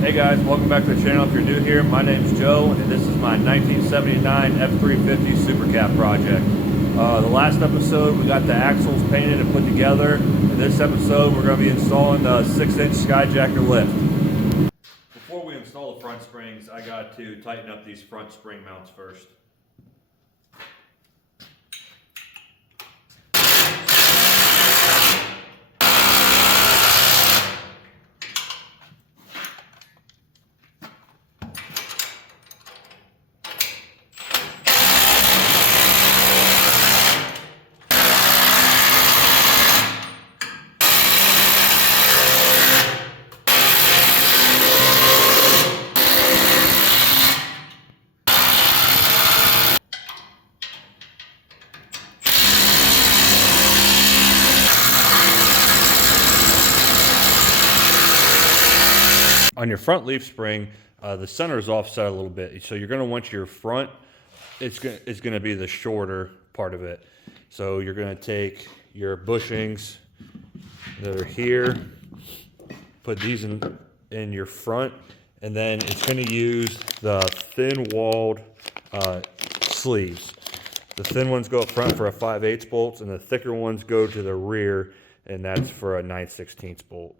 Hey guys, welcome back to the channel. If you're new here, my name's Joe, and this is my 1979 F350 Super Cab project. The last episode, we got the axles painted and put together. In this episode, we're going to be installing the 6-inch skyjacker lift. Before we install the front springs, I got to tighten up these front spring mounts first. On your front leaf spring, the center is offset a little bit, so you're going to want your front, it's going to be the shorter part of it. So you're going to take your bushings that are here, put these in your front, and then it's going to use the thin-walled sleeves. The thin ones go up front for a 5/8 bolts, and the thicker ones go to the rear, and that's for a 9/16 bolt.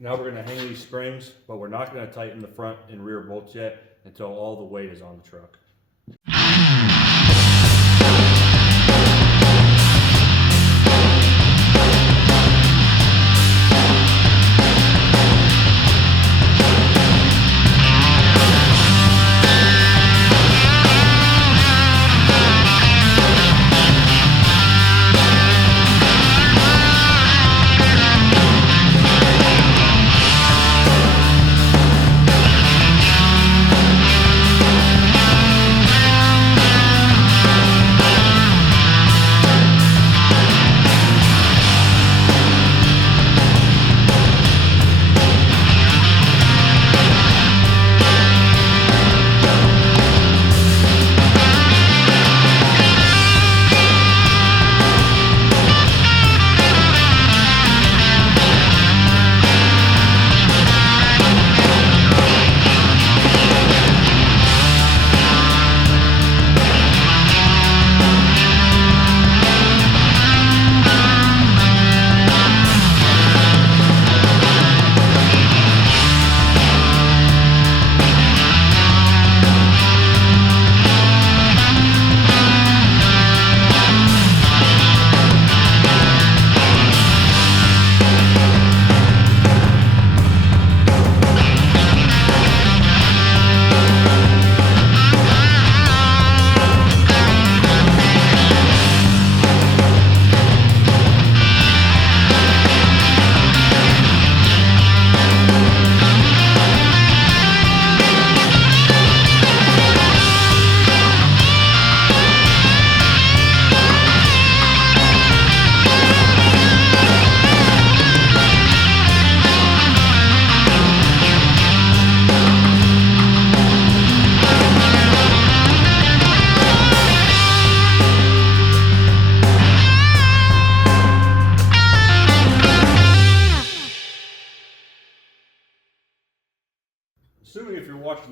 Now we're going to hang these springs, but we're not going to tighten the front and rear bolts yet until all the weight is on the truck.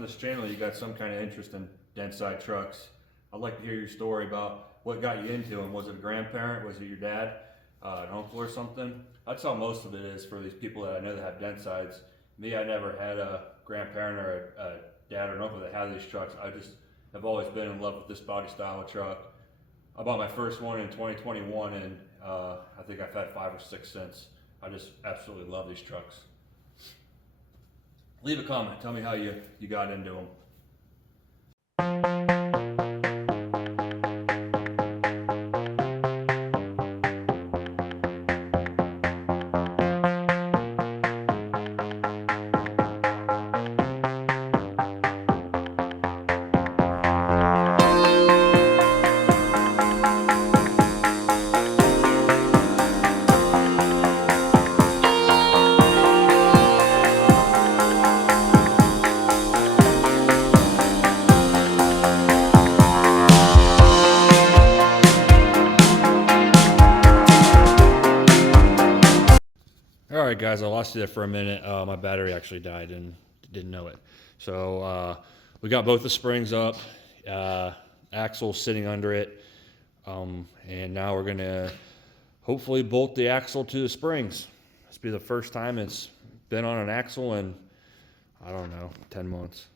watching this channel, you got some kind of interest in Denside trucks. I'd like to hear your story about what got you into them. Was it a grandparent? Was it your dad, an uncle or something? That's how most of it is for these people that I know that have Densides. Me, I never had a grandparent or a dad or an uncle that had these trucks. I just have always been in love with this body style of truck. I bought my first one in 2021, and I think I've had 5 or 6 since. I just absolutely love these trucks. Leave a comment. Tell me how you got into them. All right, guys, I lost you there for a minute. My battery actually died and didn't know it. So we got both the springs up, axle sitting under it, and now we're gonna hopefully bolt the axle to the springs. This will be the first time it's been on an axle in, I don't know, 10 months.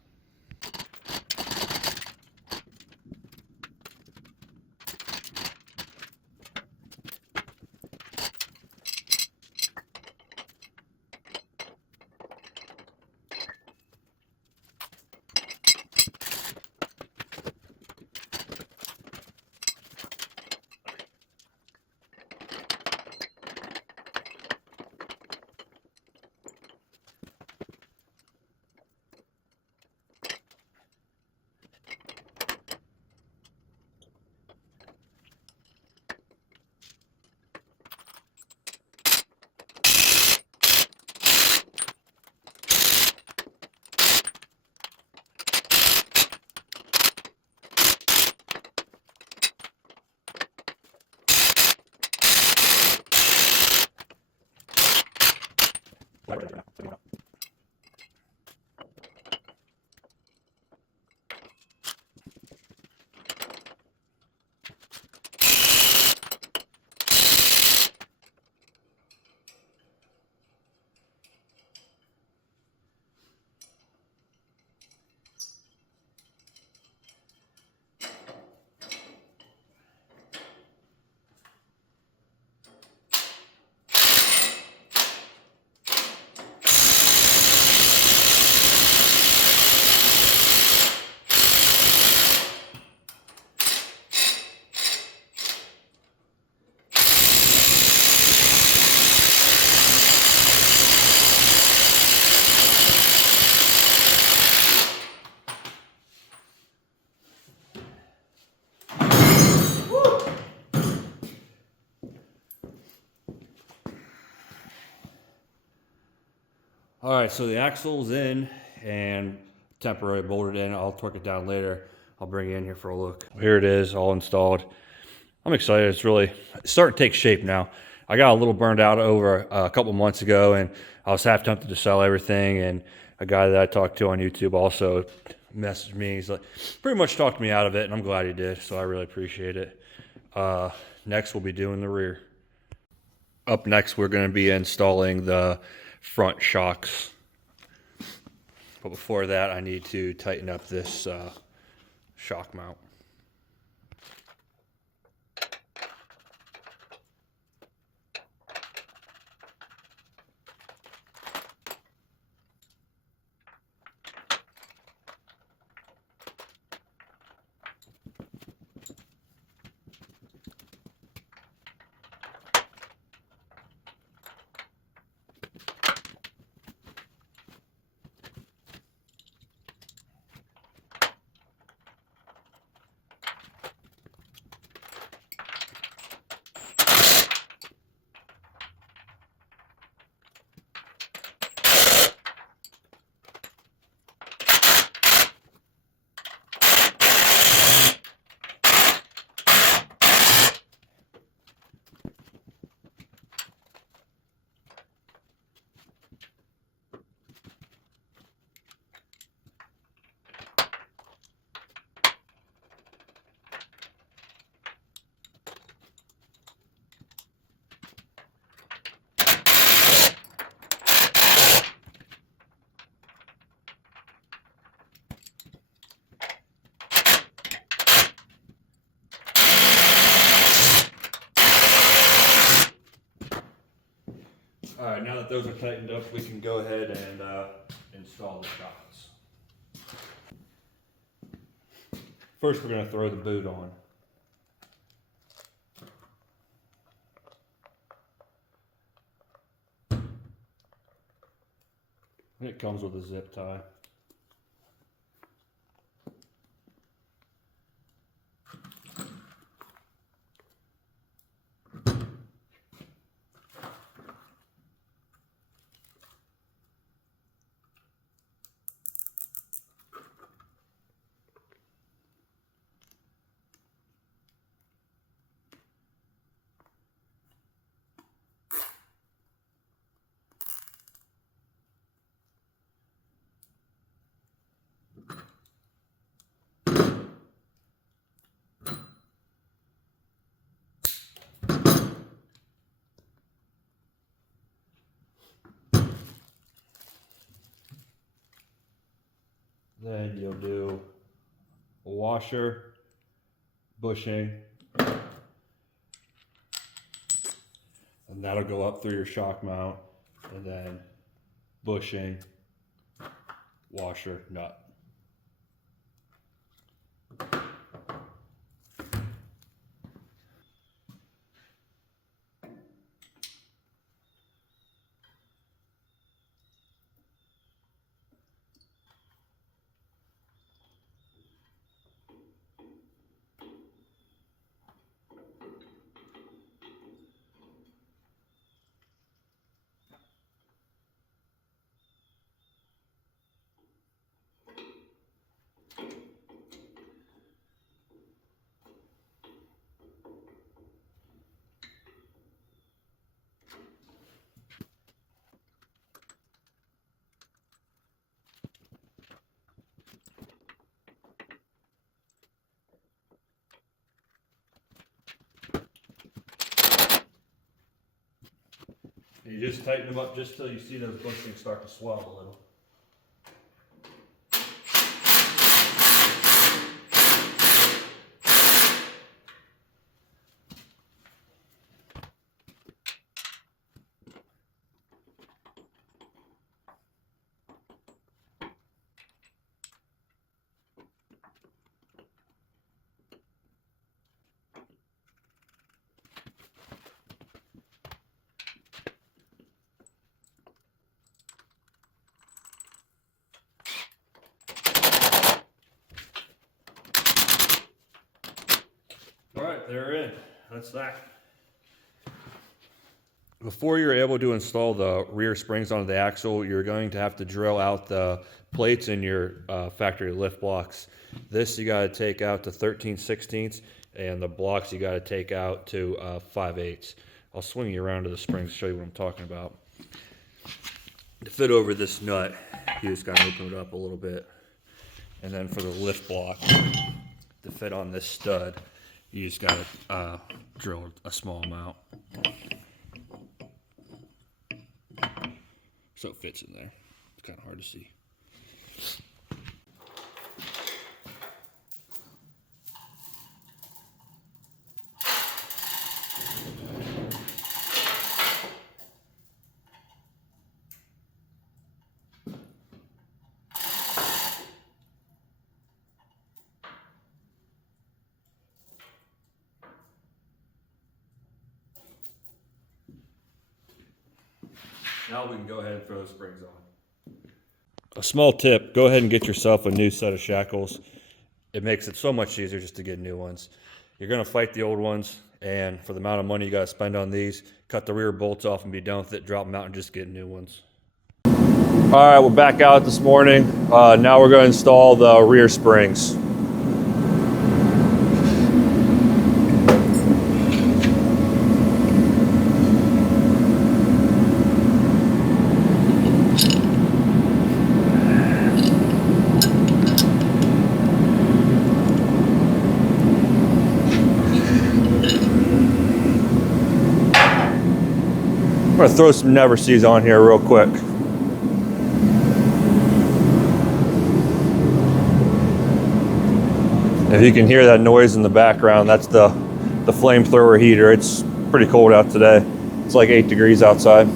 All right, so the axle's in and temporarily bolted in. I'll torque it down later. I'll bring it in here for a look. Here it is, all installed. I'm excited. It's starting to take shape now. I got a little burned out over a couple months ago, and I was half tempted to sell everything. And a guy that I talked to on YouTube also messaged me. He's like, pretty much talked me out of it, and I'm glad he did. So I really appreciate it. Next, we'll be doing the rear. Up next, we're going to be installing the front shocks. But before that, I need to tighten up this shock mount. All right, now that those are tightened up, we can go ahead and install the shocks. First, we're going to throw the boot on. It comes with a zip tie. Then you'll do a washer, bushing, and that'll go up through your shock mount, and then bushing, washer, nut. You just tighten them up just till you see those bushings start to swell a little. All right, they're in. That's that. Before you're able to install the rear springs onto the axle, you're going to have to drill out the plates in your factory lift blocks. This you got to take out to 13/16, and the blocks you got to take out to 5/8. I'll swing you around to the springs to show you what I'm talking about. To fit over this nut, you just got to open it up a little bit. And then for the lift block, to fit on this stud, you just got to drill a small amount. So it fits in there. It's kind of hard to see. Now we can go ahead and throw the springs on. A small tip, go ahead and get yourself a new set of shackles. It makes it so much easier just to get new ones. You're gonna fight the old ones, and for the amount of money you gotta spend on these, cut the rear bolts off and be done with it, drop them out and just get new ones. All right, we're back out this morning. Now we're gonna install the rear springs. I'm gonna throw some never sees on here real quick. If you can hear that noise in the background, that's the flamethrower heater. It's pretty cold out today. It's like 8 degrees outside.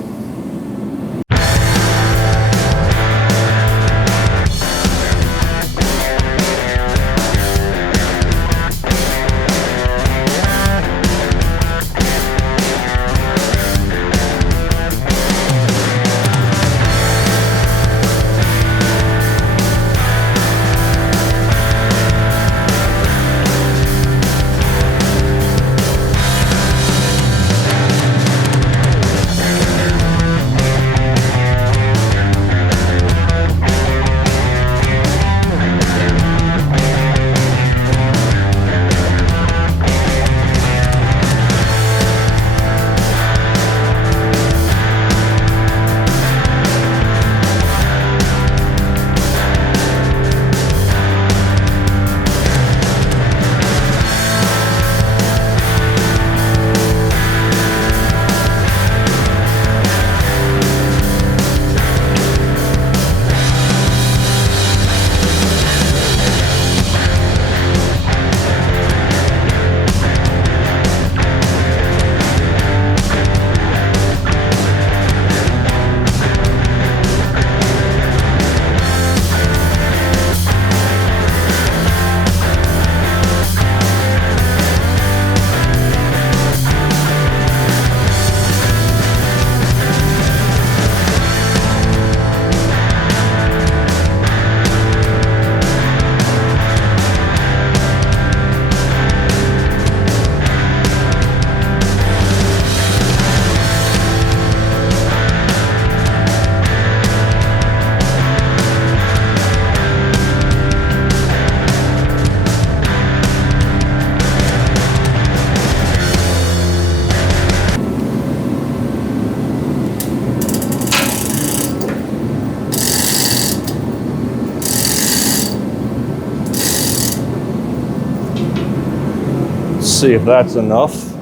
see if that's enough.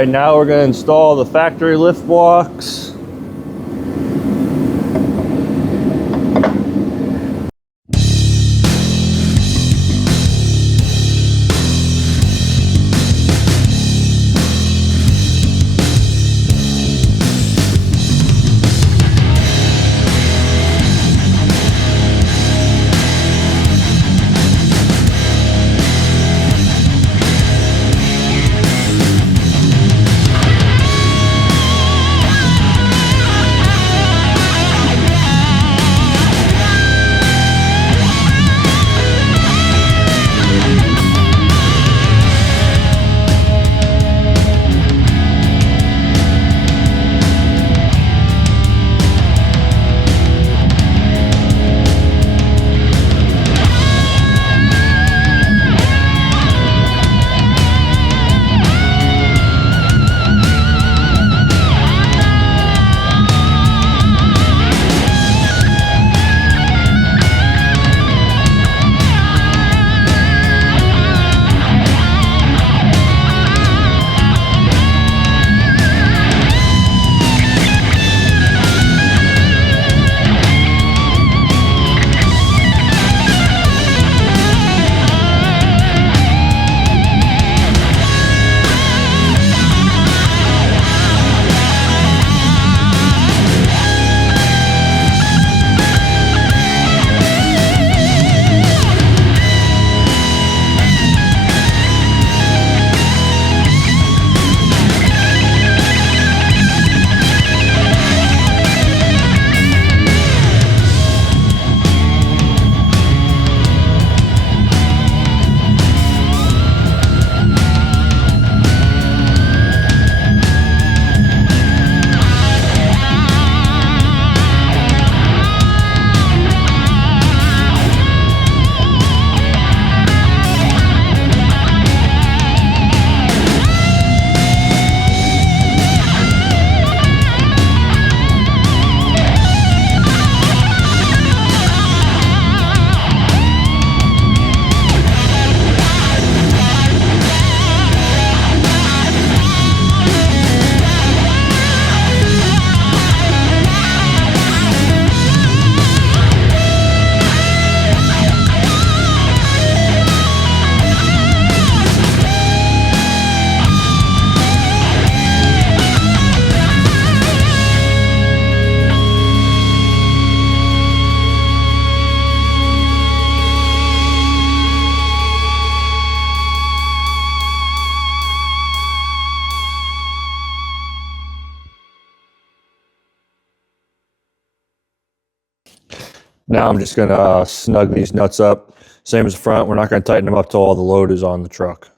Alright, now we're going to install the factory lift blocks. Now I'm just going to snug these nuts up. Same as the front. We're not going to tighten them up till all the load is on the truck.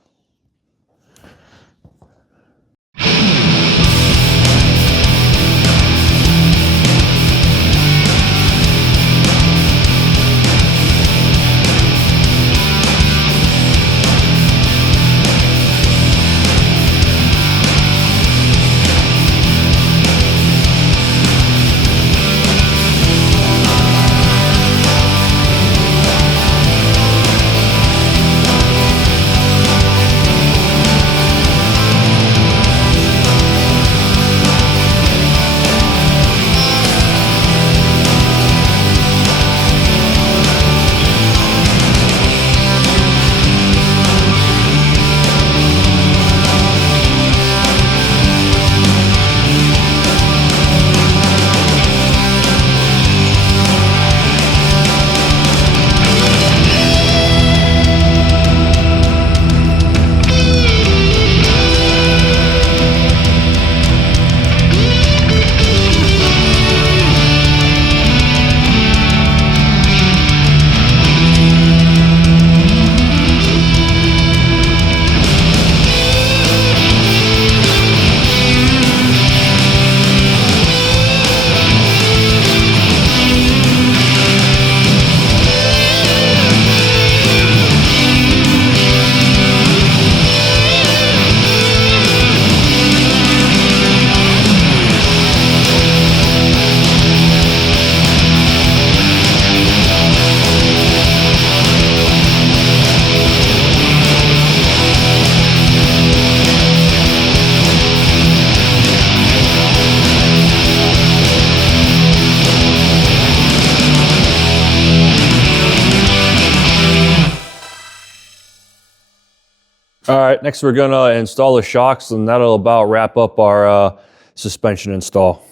All right, next we're gonna install the shocks, and that'll about wrap up our suspension install.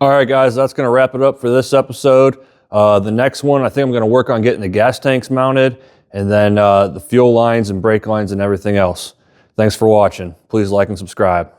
All right, guys, that's going to wrap it up for this episode. The next one, I think I'm going to work on getting the gas tanks mounted, and then the fuel lines and brake lines and everything else. Thanks for watching. Please like and subscribe.